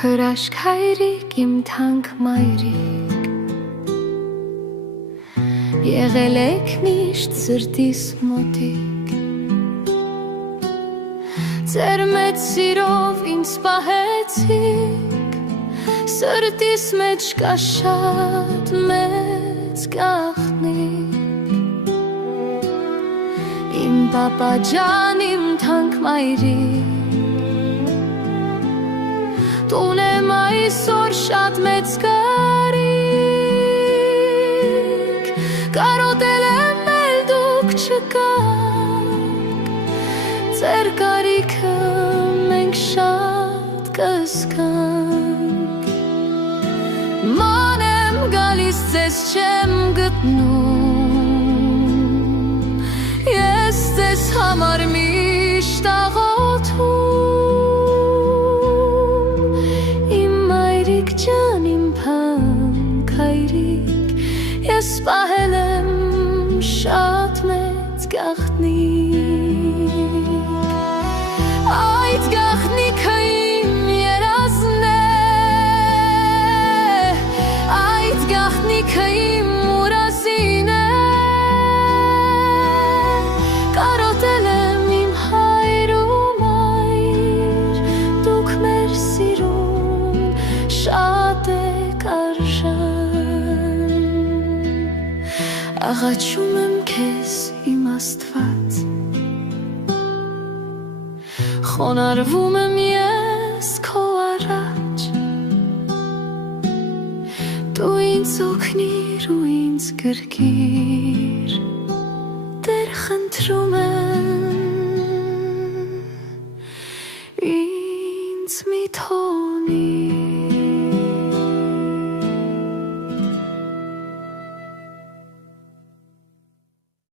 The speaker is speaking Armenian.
Հրաշք հայրիկ, իմ թանկ մայրիկ, եղել եք միշտ սրտիս մոտիկ, ձեր մեծ սիրով ինձ պահեցիք, սրտիս մեջ կա շատ մեծ գաղտնիք, իմ պապա ջան, իմ թանկ մայրիկ, տունեմ այսօր շատ մեծ կարիք, կարոտել եմ էլ դուք չկաք, ձեր կարիքը մենք շատ կզգանք, ման եմ գալիս ձեզ չեմ գտնում, ես ձեզ համար միշտ աղոթում, ջան իմ փանկ հայրիկ, ես պահել եմ շատ մեծ գաղտնիք, այդ գաղտնիքը իմ երազն է, այդ գաղտնիքը իմ ուրազին է, կարոտել եմ իմ հայր ու մայր, դուք մեր սիրուն շատ եք արժան, աղաչում եմ քեզ իմ Աստված, խոնարհվում եմ ես քո առաջ, դու ինձ օգնիր ու ինձ գրկիր